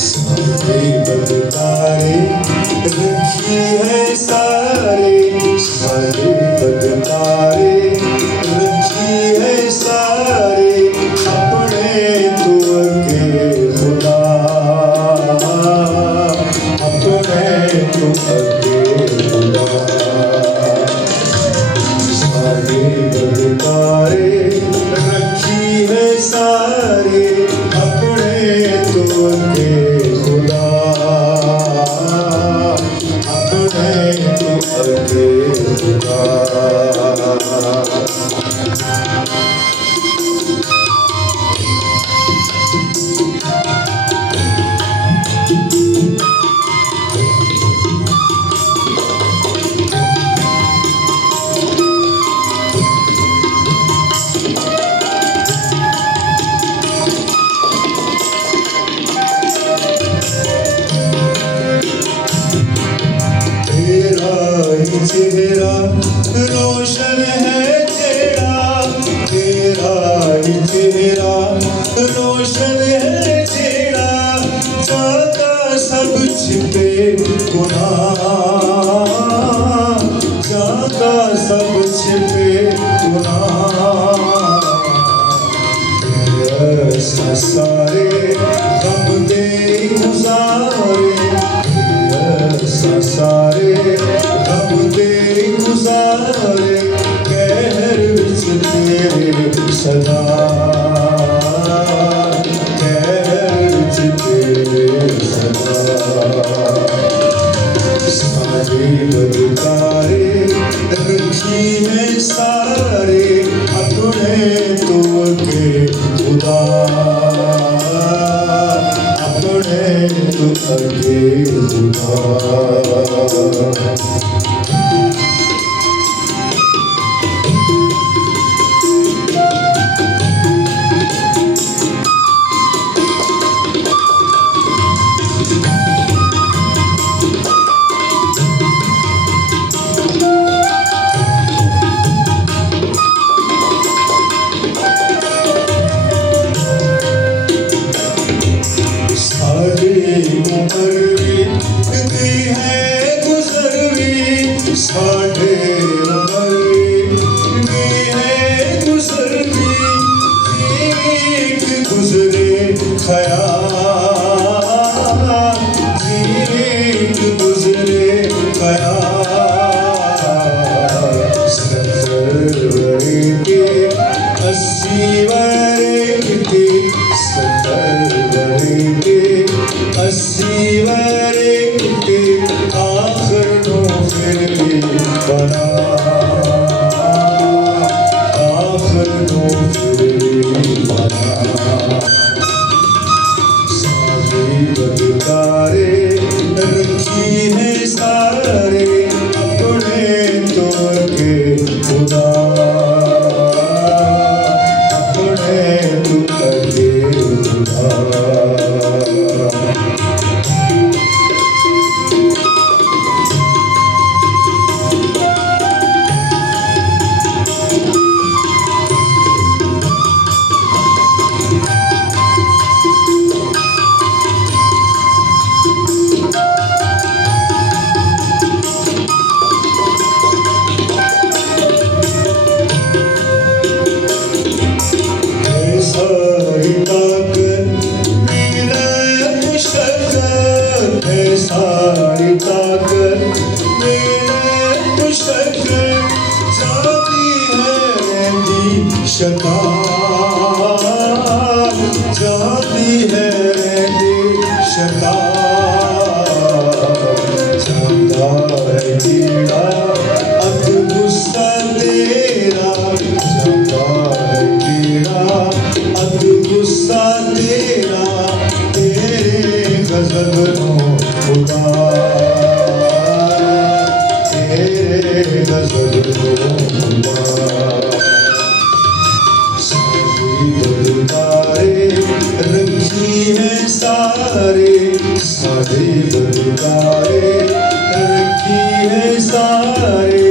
सारे बदकारे रखी है सारे बदकारे रखी है सारे अपने तू अके खुदा अपने तू अके खुदा सारे बदकारे रखी है सारे अपने तू अके खुदा अपने तू अके खुदा चेहरा रोशन है तेरा तेरा ही चेहरा रोशन है तेरा जाता सब छिपे गुनाह जाता सब छिपे गुनाह सारे गम दे गुजारे सारे गम दे गुजारे कहर विच तेरे सदा कहर विच तेरे सदा सारे बदकारे रखी है सारे अपने तो के खुदा अपने तो के खुदा साढ़े उमर भी है गुजरती एक गुजरे ख्याल एक गुजरे ख्याल सरवरे के 80 वरे के सरवरे के 80 वरे के आखिर नो फिर बना आखिर नो फिर बना सारे बदकारे रखी है सारे अपने तो के खुदा अपने तो के खुदा सारी ताकत मेरे मुशक जाती है रेंदी शतान जाती है रेंदी शतान जाता है कीड़ा अत गुस्सा तेरा जाता है कीड़ा अत गुस्सा तेरा तेरे गजब नो खुदा तेरे गजब नो खुदा सारी बदकारे सारे सारे बदकारे रखी है सारे